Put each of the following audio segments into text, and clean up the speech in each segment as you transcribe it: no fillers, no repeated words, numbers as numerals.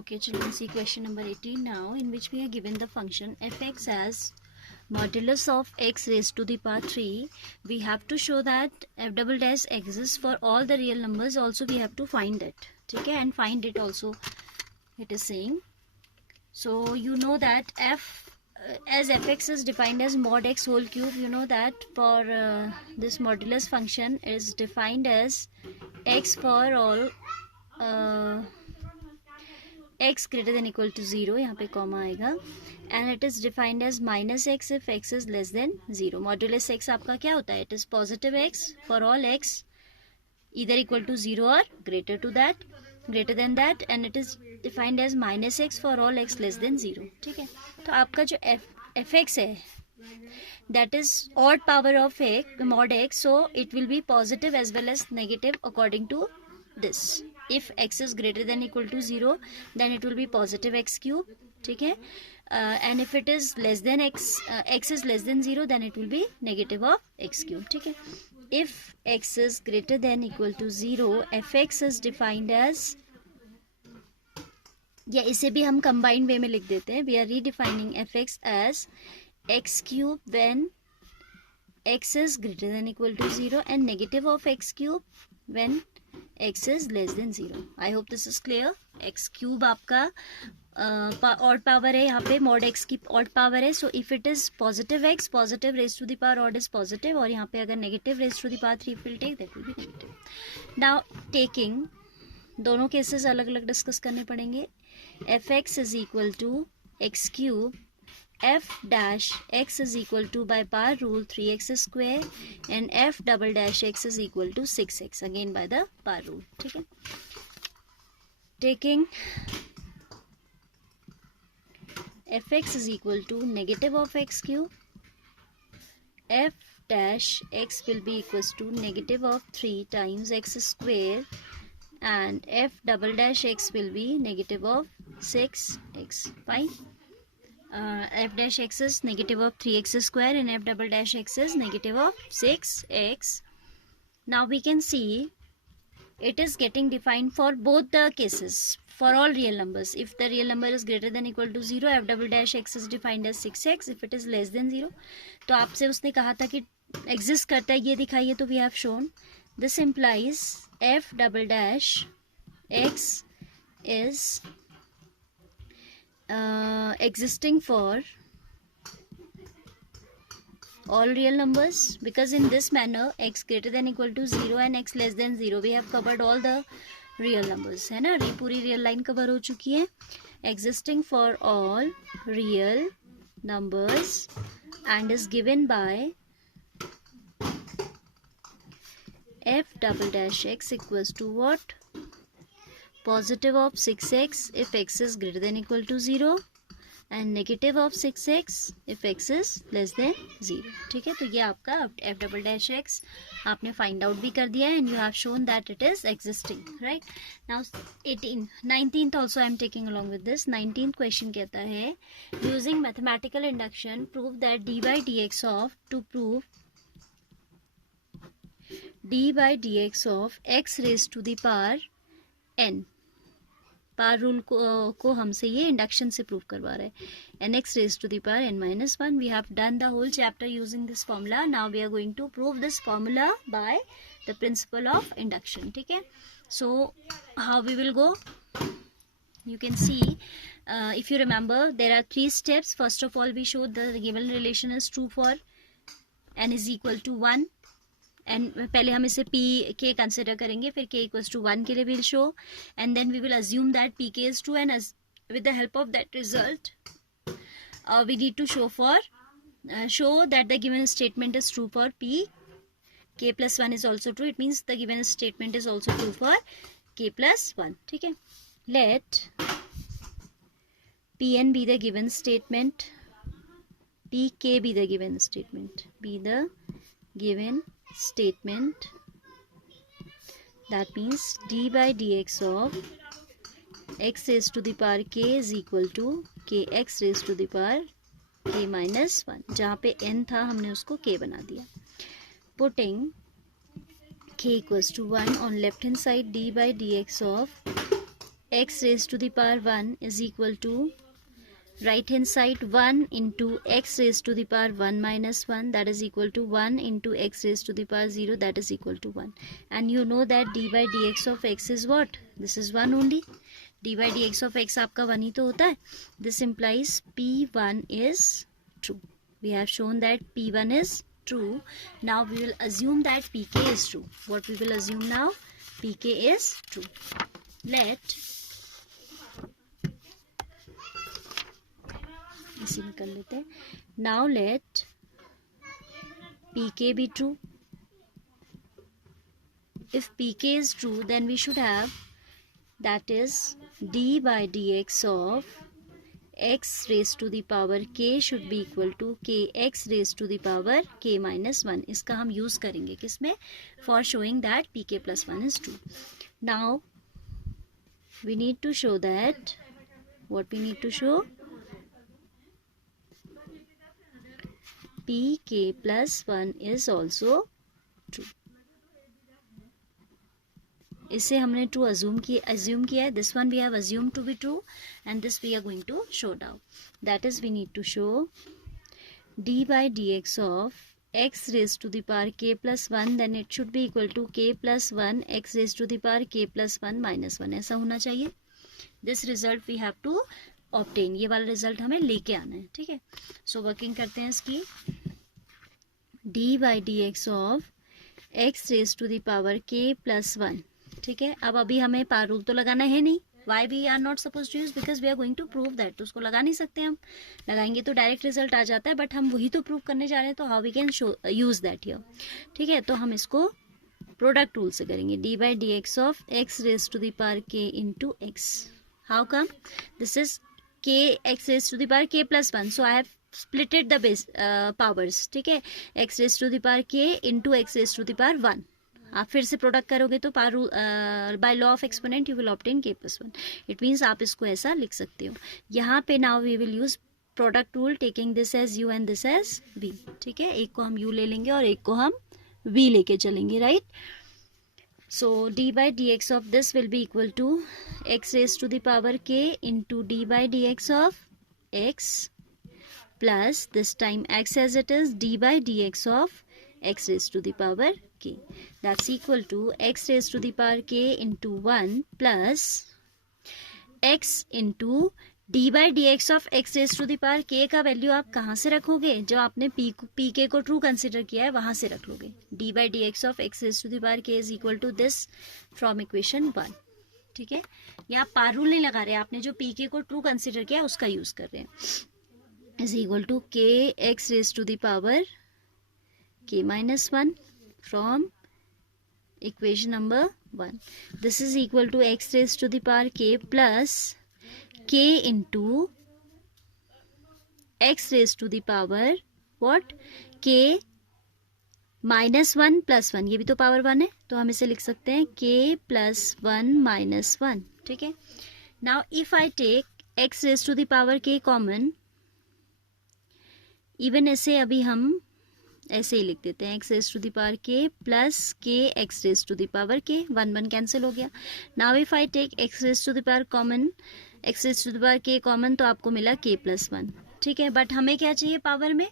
Okay, children, see question number 18 now, in which we are given the function fx as modulus of x raised to the power 3. We have to show that f double dash exists for all the real numbers. Also, we have to find it. Okay, and find it also, it is saying. So, you know that as fx is defined as mod x whole cube, you know that for this modulus function is defined as x for all x greater than equal to 0, यहाँ पे comma आएगा, and it is defined as minus x if x is less than 0. Modulus x आपका क्या होता है? It is positive x for all x either equal to 0 or greater than that, and it is defined as minus x for all x less than 0. ठीक है, तो आपका जो fx है that is odd power of x mod x, so it will be positive as well as negative according to this. If x is greater than equal to 0, then it will be positive x cube. ठीक है, and if it is less than x is less than 0, then it will be negative of x cube. ठीक है, if x is greater than equal to 0, fx is defined as, या इसे भी हम combined way में लिख देते हैं. We are redefining fx as x cube when x is greater than equal to 0 and negative of x cube when x is less than 0. I hope this is clear. x cube आपका odd power है, यहाँ पे mod x की odd power है. So if it is positive x, positive raised to the power odd is positive, और यहाँ पे अगर negative raised to the power 3 will take, that will be negative. Now taking दोनों cases अलग अलग discuss करने पड़ेंगे. fx is equal to x cube f dash x is equal to by power rule 3x square and f double dash x is equal to 6x again by the power rule. ठीक है, taking fx is equal to negative of x cube, f dash x will be equals to negative of 3 times x square and f double dash x will be negative of 6x. Fine. F dash x is negative of 3x square and f double dash x is negative of 6x. Now we can see it is getting defined for both the cases, for all real numbers. If the real number is greater than equal to 0, f double dash x is defined as 6x. If it is less than 0, तो आपसे उसने कहा था कि exist करता है, ये दिखाइए, तो we have shown. This implies f double dash x is existing for all real numbers, because in this manner x greater than equal to 0 and x less than 0 we have covered all the real numbers, है ना. ये पूरी real line cover हो चुकी है. Existing for all real numbers and is given by f double dash x equals to what? Positive of 6x if x is greater than equal to 0 and negative of 6x if x is less than 0. ठीक है, तो ये आपका f double dash x आपने find out भी कर दिया है and you have shown that it is existing, right? Now 19th also I am taking along with this. 19th question कहता है using mathematical induction prove that d by dx of, to prove d by dx of x raised to the power n. Power rule को हमसे ये induction से prove करवा रहा है. N x raise to the power n minus 1. We have done the whole chapter using this formula. Now we are going to prove this formula by the principle of induction. ठीक है, so how we will go, you can see if you remember there are 3 steps. First of all we showed the given relation is true for n is equal to 1 and पहले हम इसे p k consider करेंगे, फिर k equals to 1 के लिए we'll show and then we will assume that p k is true, and as with the help of that result we need to show that the given statement is true for p k plus 1 is also true. It means the given statement is also true for k plus 1. ठीक है, let pn be the given statement, pk be the given statement, statement. That means d by dx of x raised to the power k is equal to kx raised to the power k minus 1. जहाँ पे n था हमने उसको k बना दिया. Putting k equals to 1 on left hand side, d by dx of x raised to the power 1 is equal to right hand side 1 into x raised to the power 1 minus 1, that is equal to 1 into x raised to the power 0, that is equal to 1. And you know that dy dx of x is what? This is 1 only. dy dx of x आपका 1 ही तो होता है. This implies p1 is true. We have shown that p1 is true. Now we will assume that pk is true. What we will assume now? pk is true. Let इसी में कर लेते हैं. Now let pk be true. If pk is true, then we should have, that is d by dx of x raised to the power k should be equal to kx raised to the power k minus 1. इसका हम use करेंगे किसमें? For showing that pk plus 1 is true. Now we need to show that, what we need to show? pk plus 1 is also true. इसे हमने true assume किया है. This one we have assume to be true and this we are going to show down. That is we need to show d by d x of x raise to the power k plus 1, then it should be equal to k plus 1 x raise to the power k plus 1 minus 1. ऐसा होना चाहिए. This result we have to obtain. ये वाला result हमें लेके आना है. ठीक है. सो वर्किंग करते हैं इसकी. D by d x of x raise to the power k plus 1. ठीक है. अब अभी हमें पावर रूल तो लगाना है नहीं. Why we are not suppose to use? Because we are going to prove that. तो उसको लगा नहीं सकते हम. लगाएंगे तो डायरेक्ट रिजल्ट आ जाता है, बट हम वही तो प्रूव करने जा रहे हैं. तो how we can show use that here. ठीक है. तो हम इसको प्रोडक्ट रूल से करेंगे. D by d x of x raise to the power k into x. How come? This is k x raise to the power k plus 1. So I have splitted the base powers. ठीक है. X raise to the power k into x raise to the power 1. आप फिर से product करोगे तो by law of exponent you will obtain k plus 1. It means आप इसको ऐसा लिख सकते हो. यहाँ पे now we will use product rule taking this as u and this as v. ठीक है. एक को हम यू ले लेंगे और एक को हम वी लेके चलेंगे. Right. So d by d x of this will be equal to x raise to the power k into d by d x of x plus this time x as it is d by d x of x raised to the power k. That's equal to x raised to the power k into 1 plus x into d by dx of x raised to the power k का value आप कहाँ से रखोगे? जो आपने pk को true consider किया है वहाँ से रख लोगे. d by dx of x raised to the power k is equal to this from equation 1. ठीक है. यहाँ पावर रूल नहीं लगा रहे, आपने जो pk को ट्रू कंसिडर किया है उसका यूज कर रहे हैं. is equal to k x raised to the power k minus 1 from equation number 1. This is equal to x raised to the power k plus k into x raised to the power what? k minus 1 plus 1. ये भी तो power 1 है, तो हम इसे लिख सकते हैं k plus 1 minus 1. ठीक है. Now if I take x raised to the power k common, even ऐसे अभी हम ऐसे ही लिख देते हैं. X raise to the power k plus k x raise to the power k. 1 1 cancel हो गया. Now if I take x raise to the power common, x raise to the power k common, तो आपको मिला के plus 1. ठीक है. But हमें क्या चाहिए पावर में?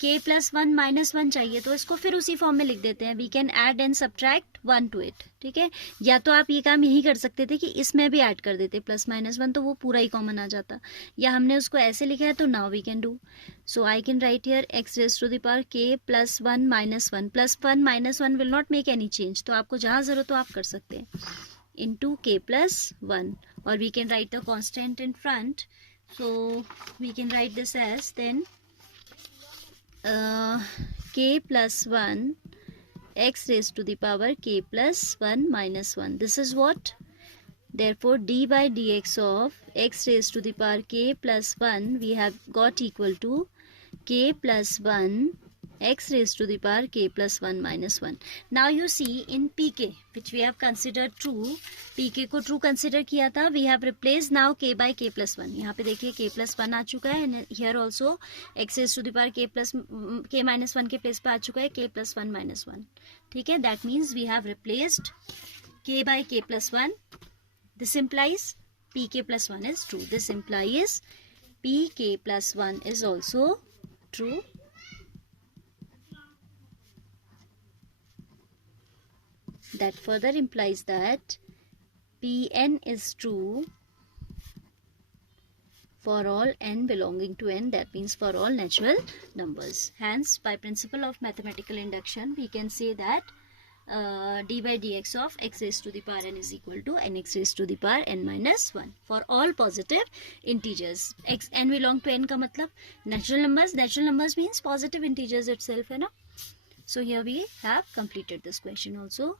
के प्लस 1 माइनस 1 चाहिए. तो इसको फिर उसी फॉर्म में लिख देते हैं. We can add and subtract 1 to it. ठीक है. या तो आप ये काम यही कर सकते थे कि इसमें भी ऐड कर देते प्लस माइनस 1, तो वो पूरा ही कॉमन आ जाता. या हमने उसको ऐसे लिखा है तो now we can do. So I can write here x raise to the power k plus 1 minus 1. Plus 1 minus 1 will not make any change. तो आपको जहाँ जरूरत हो आप कर सकते हैं. इंटू के प्लस 1. और we can write the constant in front. So we can write this as then k plus 1 x raised to the power k plus 1 minus 1. This is what? Therefore d by dx of x raised to the power k plus 1 we have got equal to k plus 1 x raised to the power k plus 1 minus 1. Now you see in pk which we have considered true, pk को true consider किया था, we have replaced now k by k plus 1. यहाँ पे देखिए k plus 1 आ चुका है and here also x raised to the power k minus 1 के place पे आ चुका है k plus 1 minus 1. ठीक है. That means we have replaced k by k plus 1. This implies pk plus 1 is true. This implies pk plus 1 is also true. That further implies that Pn is true for all n belonging to n, that means for all natural numbers. Hence, by principle of mathematical induction, we can say that d by dx of x raised to the power n is equal to nx raised to the power n minus 1 for all positive integers. X n belong to n का मतलब natural numbers. Natural numbers means positive integers itself, है ना? So here we have completed this question also.